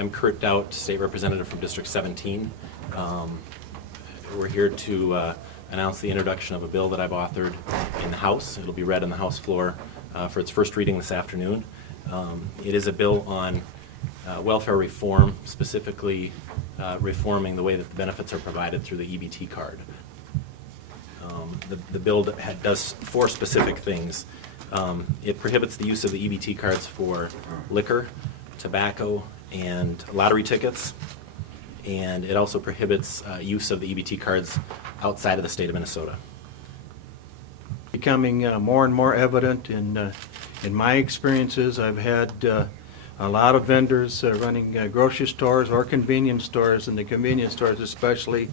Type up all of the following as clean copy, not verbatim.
I'm Kurt Daudt, State Representative from District 17. We're here to announce the introduction of a bill that I've authored in the House. It'll be read on the House floor for its first reading this afternoon. It is a bill on welfare reform, specifically reforming the way that the benefits are provided through the EBT card. The bill does four specific things. It prohibits the use of the EBT cards for liquor, tobacco, and lottery tickets, and it also prohibits use of the EBT cards outside of the state of Minnesota. Becoming more and more evident in my experiences. I've had a lot of vendors running grocery stores or convenience stores, and the convenience stores especially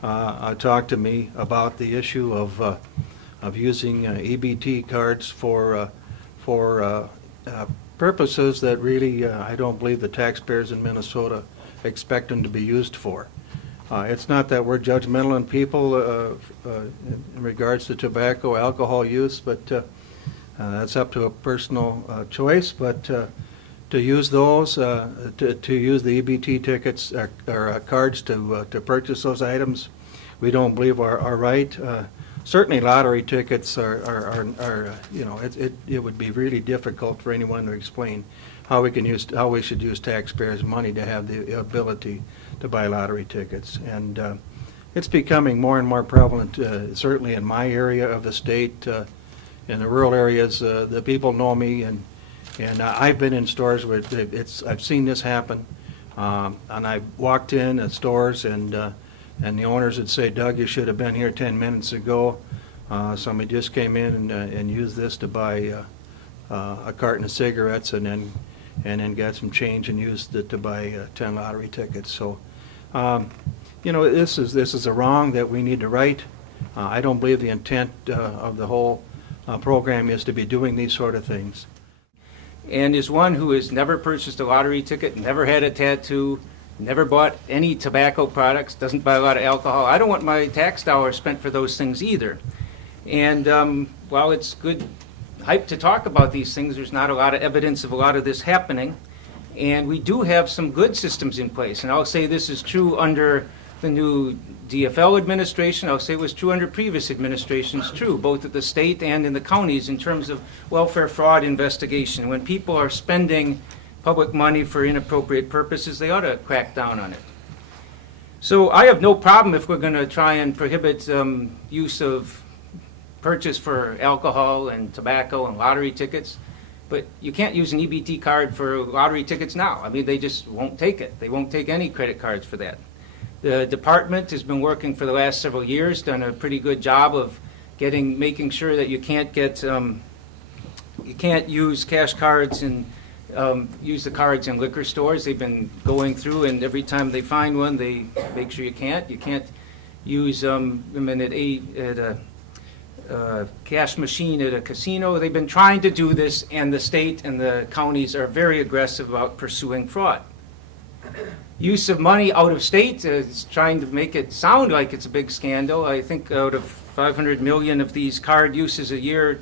talk to me about the issue of using EBT cards for purposes that really I don't believe the taxpayers in Minnesota expect them to be used for. It's not that we're judgmental on people in regards to tobacco, alcohol use, but that's up to a personal choice. But to use those, to use the EBT tickets or cards to purchase those items, we don't believe are right. Certainly, lottery tickets are you know, it would be really difficult for anyone to explain how we should use taxpayers' money to have the ability to buy lottery tickets. And it's becoming more and more prevalent, certainly in my area of the state. In the rural areas, the people know me, and I've been in stores where I've seen this happen, and I've walked in at stores, and the owners would say, "Doug, you should have been here 10 minutes ago. Somebody just came in and used this to buy a carton of cigarettes, and then got some change and used it to buy 10 lottery tickets." So, you know, this is a wrong that we need to right. I don't believe the intent of the whole program is to be doing these sort of things. And as one who has never purchased a lottery ticket, never had a tattoo, never bought any tobacco products, doesn't buy a lot of alcohol, I don't want my tax dollars spent for those things either. And while it's good hype to talk about these things, there's not a lot of evidence of a lot of this happening. And we do have some good systems in place. And I'll say this is true under the new DFL administration. I'll say it was true under previous administrations too, both at the state and in the counties, in terms of welfare fraud investigation. When people are spending public money for inappropriate purposes, they ought to crack down on it. So I have no problem if we're going to try and prohibit use of purchase for alcohol and tobacco and lottery tickets, but you can't use an EBT card for lottery tickets now. I mean, they just won't take it. They won't take any credit cards for that. The department has been working for the last several years, done a pretty good job of making sure that you can't use cash cards and use the cards in liquor stores. They've been going through, and every time they find one, they make sure you can't. You can't use them at a cash machine at a casino. They've been trying to do this, and the state and the counties are very aggressive about pursuing fraud. Use of money out of state is trying to make it sound like it's a big scandal. I think out of 500 million of these card uses a year,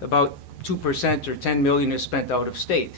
about 2% or 10 million is spent out of state.